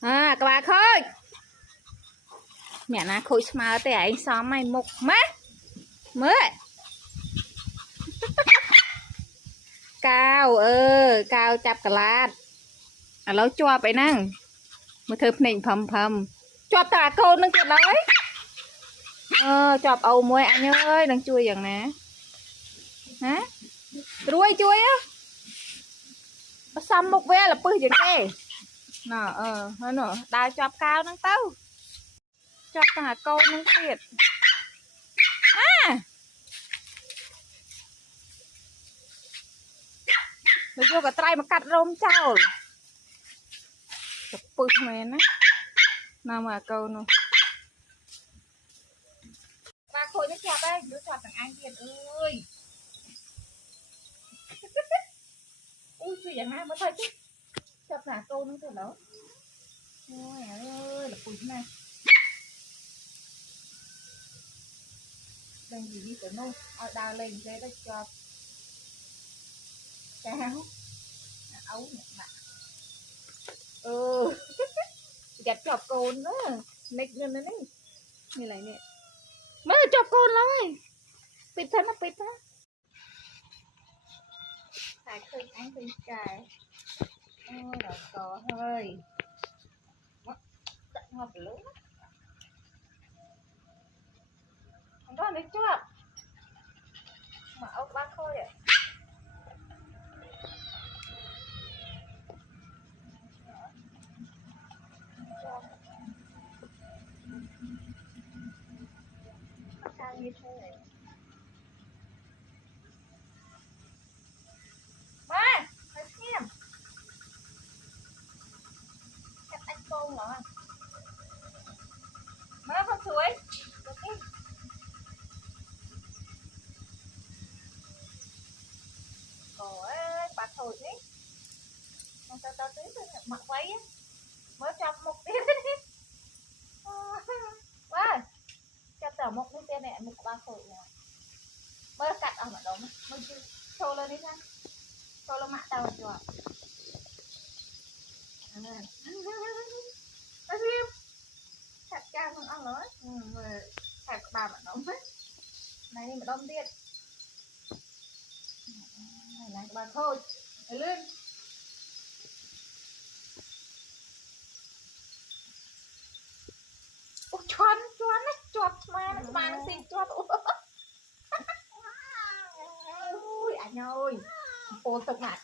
à các bà khơi mẹ na khôi smile tới anh xóm mày mục má mới កាវអឺកាវចាប់កលាតឥឡូវជាប់អីហ្នឹងមើលធ្វើភ្នែកផឹមផឹមជាប់តាកូននឹងទៀតហើយអឺជាប់អូមួយអញអើយនឹងជួយយ៉ាងណាណារួយជួយអើបសំមុខវាលពឹសជាងគេ ណ៎អឺហើយនោះដើរជាប់កាវហ្នឹងទៅជាប់តាកូននឹងទៀតអាទៅយកកត្រៃមកកាត់រោមចោលទៅពឹសមែនណាណាមកកូននោះបាទខូចនេះចាប់ហើយយកចាប់ទាំងអញទៀតអើយអូយជួយយ៉ាងណាមើលទៅ จับหนาโตไม่ถูกแล้วโอ้ยเอ้ยหลับปุ๋ยที่แรงเล่นอยู่ดีแต่โน่เอาดาวเล่นเจ๊ได้จอบแก้วเอาเนี่ยมาเอออยากจอบโกนเนอะเน็กเงินนะนี่มีอะไรเนี่ยมาจอบโกนแล้วไอ้ปิดซะนะปิดซะขายเคยทั้งเป็นใจ đỏ cò hơi. Tận hợp lớn không có lấy chưa? Mà ông ba khơi ạ. Sao như thế ba phải xem cách không ngon má, con suối. Có bạc hồi đấy mà tao tao tới mặc váy á. Mới chọc một tiếng quá chọc tao một cái tên này một ba hồi nè. Mới ở mặt đó mới chưa đi sang cho lên tao rồi ទៀតហើយឡើងក្បាលខូចឲ្យលឿនអូឈន់ជន់ណាជាប់ស្មាស្មានឹងស៊ីជាប់អូយអញអើយពោលទឹកមក